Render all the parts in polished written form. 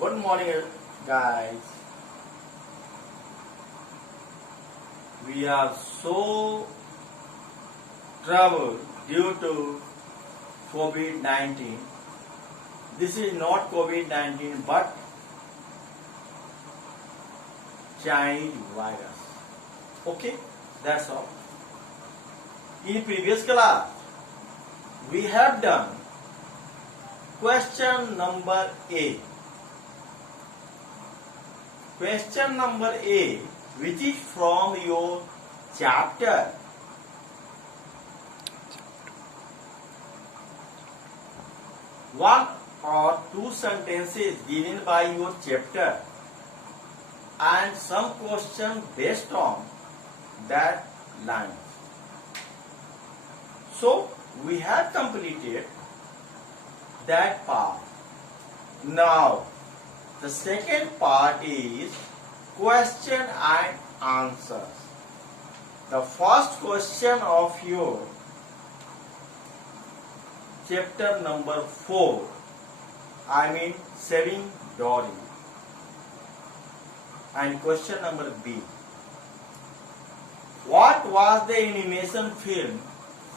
Good morning, guys. We are so troubled due to COVID-19. This is not COVID-19 but Chinese virus. Okay, that's all. In previous class, we have done question number A. Question number A, which is from your chapter. One or two sentences given by your chapter and some question based on that line. So, we have completed that part. Now, the second part is question and answers. The first question of your chapter number 4, Saving Dory. And question number B. What was the animation film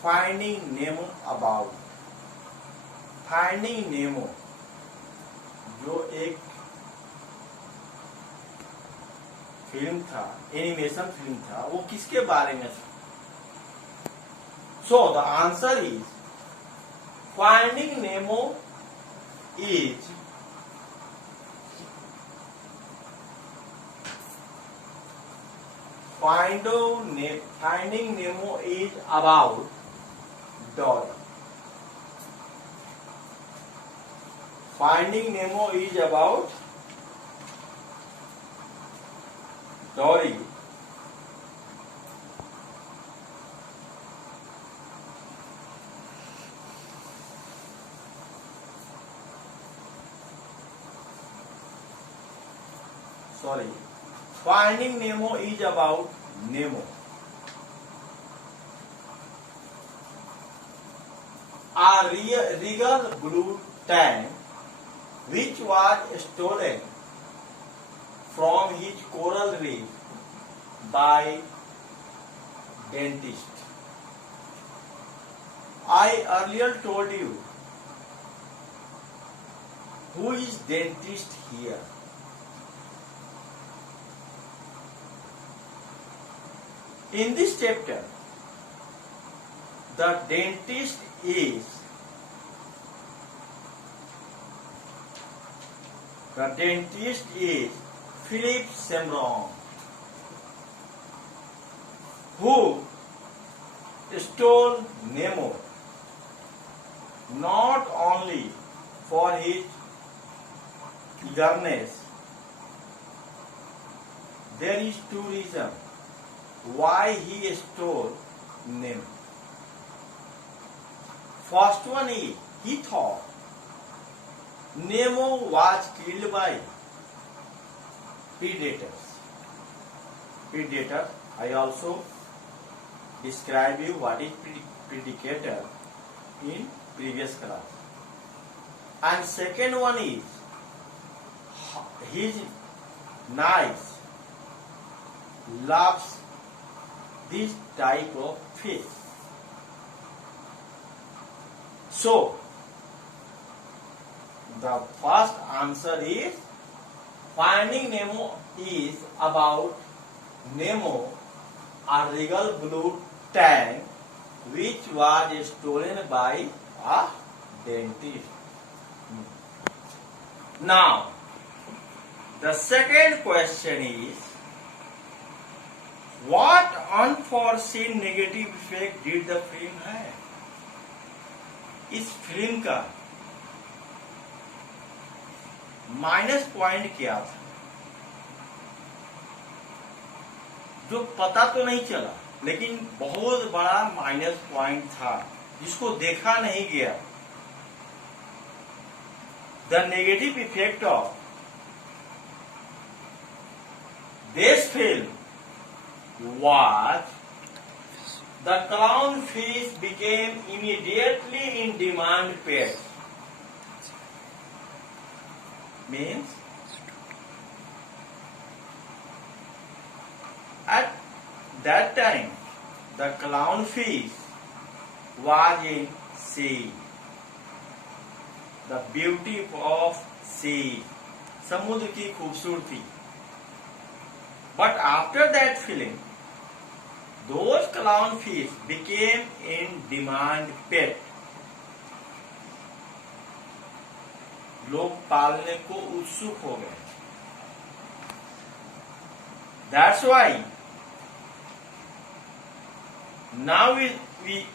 Finding Nemo about? Finding Nemo जो एक film था, animation film था, वो किसके बारे में था? So the answer is Finding Nemo is Finding Nemo is about Dory. Finding Nemo is about Dory. Finding Nemo is about Nemo. A regal blue tank which was stolen from his coral reef by dentist. I earlier told you who is dentist here. In this chapter, the dentist is Philip Semron, who stole Nemo not only for his eagerness. There is two reasons why he stole Nemo. First one is he thought Nemo was killed by predators. I also describe you what is predator in previous class. And second one is his knives loves this type of fish. So, the first answer is Finding Nemo is about Nemo, a regal blue tank which was stolen by a dentist. Now, the second question is, what unforeseen negative effect did the film have? इस film का minus point क्या था जो पता तो नहीं चला, लेकिन बहुत बड़ा माइनस पॉइंट था जिसको देखा नहीं गया. The negative effect of this film was the clownfish became immediately in demand pet. Means the clownfish was in sea. The beauty of sea, समुद्र की खूबसूरती. But after that film, those clownfish became in demand pet. लोग पालने को उत्सुक हो गए. That's why now we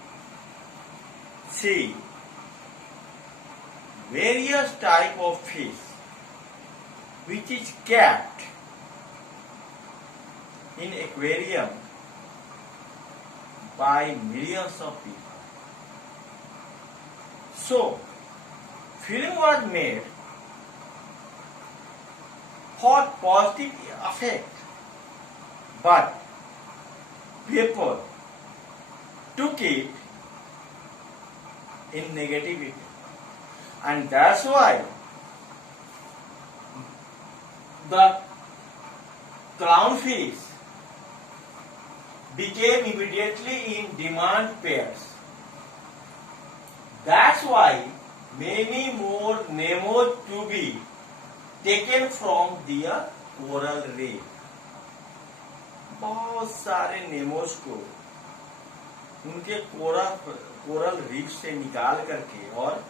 see various type of fish which is kept in aquarium by millions of people. So, film was made for positive effect, but people took it in negativity. And that's why the clownfish became immediately in demand pairs. That's why many more Nemos to be taken from their coral reef. बहुत सारे Nemo's को उनके coral reef से निकाल करके और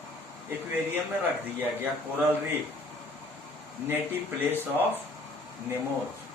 aquarium में रख दिया गया. Coral reef native place of Nemo's.